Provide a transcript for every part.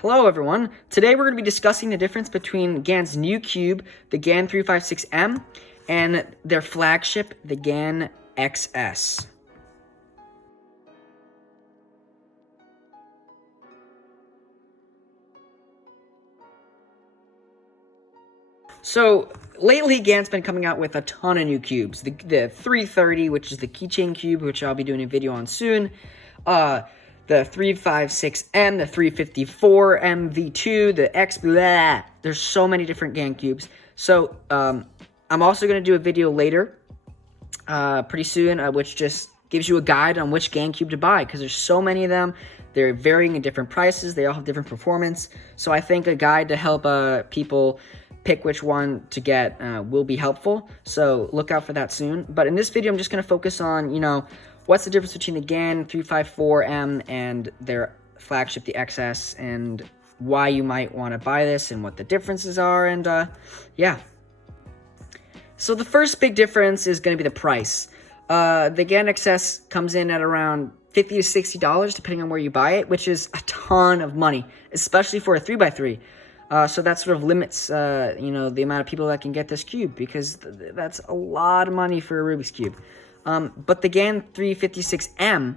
Hello everyone, today we're going to be discussing the difference between Gan's new cube, the Gan 356M, and their flagship, the Gan XS. So, lately Gan's been coming out with a ton of new cubes. The 330, which is the keychain cube, which I'll be doing a video on soon. The 356M, the 354M V2, the X, blah. There's so many different Gan cubes. So, I'm also going to do a video later, pretty soon, which just gives you a guide on which Gan cube to buy, because there's so many of them. They're varying in different prices. They all have different performance. So I think a guide to help people pick which one to get will be helpful. So look out for that soon. But in this video, I'm just going to focus on, what's the difference between the Gan 354M and their flagship, the XS, and why you might want to buy this and what the differences are, and yeah. So the first big difference is going to be the price. The Gan XS comes in at around $50 to $60, depending on where you buy it, which is a ton of money, especially for a 3x3. So that sort of limits, the amount of people that can get this cube, because that's a lot of money for a Rubik's Cube. But the Gan 356M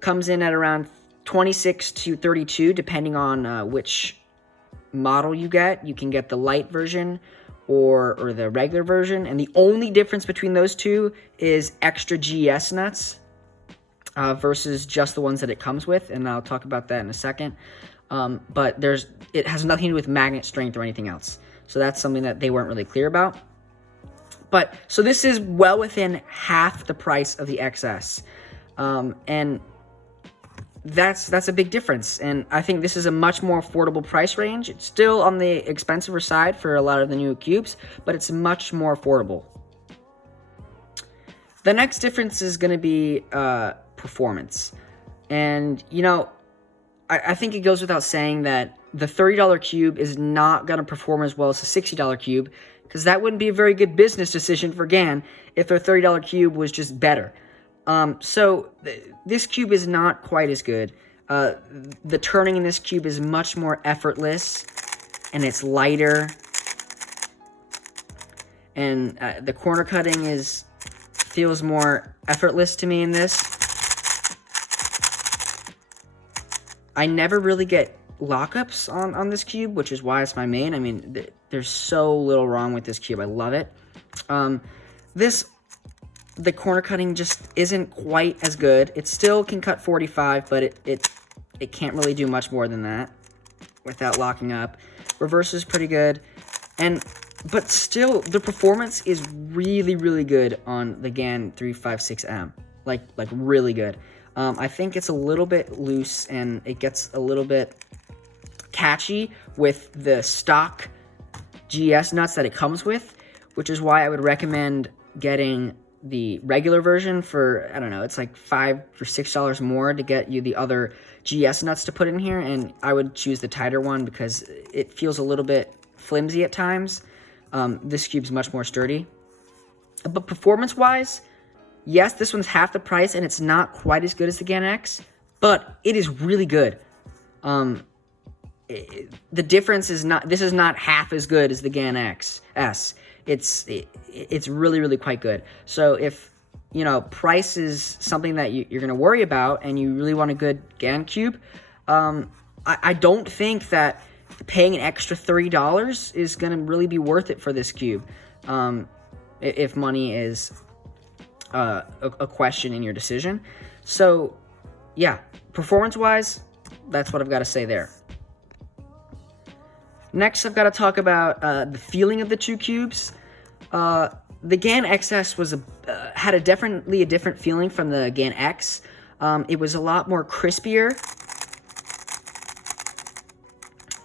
comes in at around $26 to $32, depending on which model you get. You can get the light version or the regular version, and the only difference between those two is extra GS nuts versus just the ones that it comes with, and I'll talk about that in a second. But it has nothing to do with magnet strength or anything else. So that's something that they weren't really clear about. But, so this is well within half the price of the XS. And that's a big difference. And I think this is a much more affordable price range. It's still on the expensive side for a lot of the new cubes, but it's much more affordable. The next difference is going to be performance. And, I think it goes without saying that the $30 cube is not going to perform as well as the $60 cube, because that wouldn't be a very good business decision for Gan if their $30 cube was just better. So this cube is not quite as good. The turning in this cube is much more effortless, and it's lighter. And the corner cutting feels more effortless to me in this. I never really get lockups on this cube, which is why it's my main. I mean, there's so little wrong with this cube. I love it. The corner cutting just isn't quite as good. It still can cut 45, but it can't really do much more than that without locking up. Reverse is pretty good, but still, the performance is really, really good on the Gan 356M. Like really good. I think it's a little bit loose, and it gets a little bit catchy with the stock GS nuts that it comes with, which is why I would recommend getting the regular version for, I don't know, it's like $5 or $6 more to get you the other GS nuts to put in here, and I would choose the tighter one because it feels a little bit flimsy at times. This cube's much more sturdy. But performance-wise, yes, this one's half the price, and it's not quite as good as the Gan X, but it is really good. The difference is this is not half as good as the Gan XS. It's really, really quite good. So if, price is something that you're going to worry about, and you really want a good Gan cube, I don't think that paying an extra $30 is going to really be worth it for this cube, if money is a question in your decision. So yeah, performance-wise, that's what I've got to say there. Next, I've got to talk about the feeling of the two cubes. The Gan XS had definitely a different feeling from the Gan X. It was a lot more crispier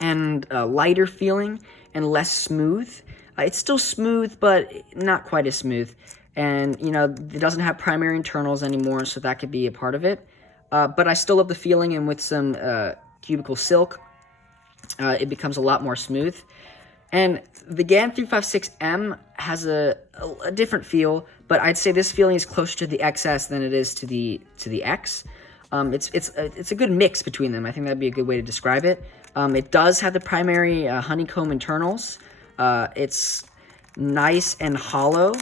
and lighter feeling and less smooth. It's still smooth, but not quite as smooth. And, it doesn't have primary internals anymore, so that could be a part of it. But I still love the feeling, and with some cubicle silk, it becomes a lot more smooth. And the Gan 356M has a different feel, but I'd say this feeling is closer to the XS than it is to the X. It's a good mix between them. I think that'd be a good way to describe it. It does have the primary honeycomb internals. It's nice and hollow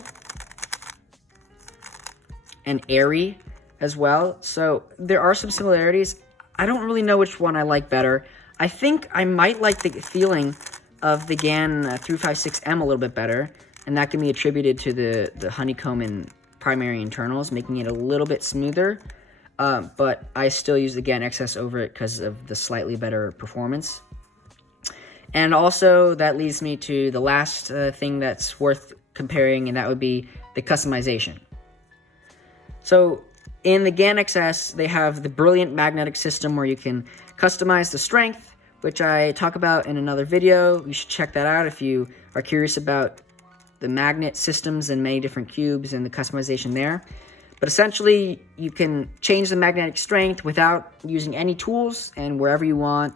and airy as well. So there are some similarities. I don't really know which one I like better. I think I might like the feeling of the Gan 356M a little bit better, and that can be attributed to the honeycomb and primary internals, making it a little bit smoother. But I still use the Gan XS over it because of the slightly better performance. And also, that leads me to the last thing that's worth comparing, and that would be the customization. So, in the Gan XS, they have the brilliant magnetic system where you can customize the strength, which I talk about in another video. You should check that out if you are curious about the magnet systems and many different cubes and the customization there. But essentially, you can change the magnetic strength without using any tools and wherever you want,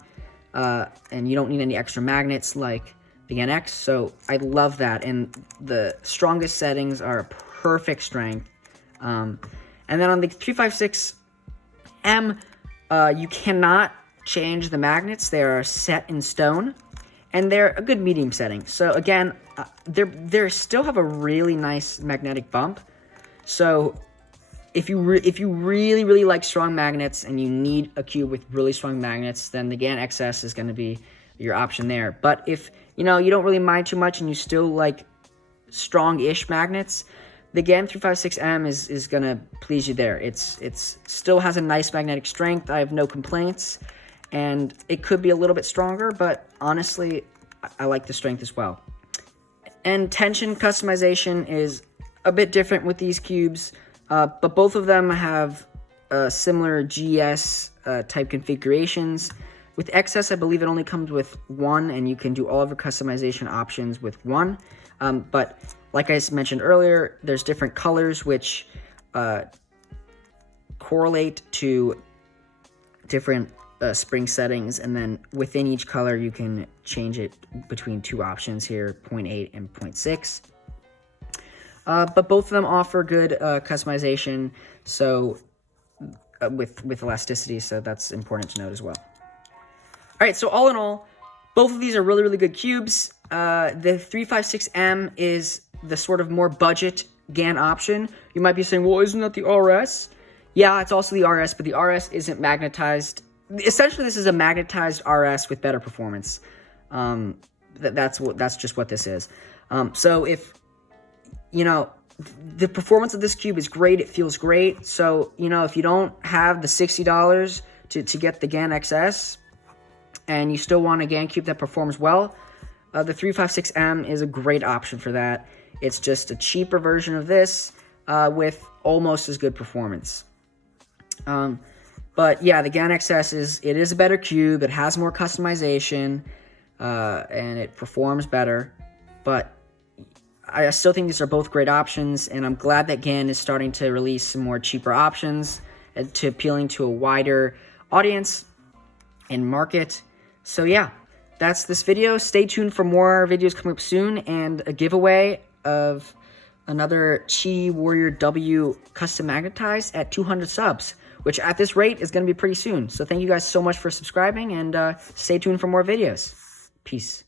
and you don't need any extra magnets like the Gan X. So I love that, and the strongest settings are perfect strength. And then on the 356M, you cannot change the magnets. They are set in stone, and they're a good medium setting. So again, they still have a really nice magnetic bump. So if you really like strong magnets and you need a cube with really strong magnets, then the Gan XS is going to be your option there. But if you don't really mind too much and you still like strong-ish magnets, the Gan 356M is going to please you there. It's still has a nice magnetic strength. I have no complaints. And it could be a little bit stronger, but honestly, I like the strength as well. And tension customization is a bit different with these cubes, but both of them have similar GS type configurations. With XS, I believe it only comes with one, and you can do all of your customization options with one. But like I mentioned earlier, there's different colors which correlate to different spring settings, and then within each color you can change it between two options here, 0.8 and 0.6. But both of them offer good customization, so with elasticity, so that's important to note as well. All right, so all in all, both of these are really good cubes. The 356M is the sort of more budget Gan option. You might be saying, well, isn't that the RS? Yeah, it's also the RS, but the RS isn't magnetized. Essentially, this is a magnetized RS with better performance. That's just what this is. So if the performance of this cube is great, it feels great. So if you don't have the $60 to get the Gan XS, and you still want a Gan cube that performs well, the 356M is a great option for that. It's just a cheaper version of this with almost as good performance. But yeah, the Gan XS is a better cube. It has more customization, and it performs better. But I still think these are both great options, and I'm glad that Gan is starting to release some more cheaper options to appealing to a wider audience and market. So yeah, that's this video. Stay tuned for more videos coming up soon, and a giveaway of another Chi Warrior W custom magnetized at 200 subs, which at this rate is going to be pretty soon. So thank you guys so much for subscribing, and stay tuned for more videos. Peace.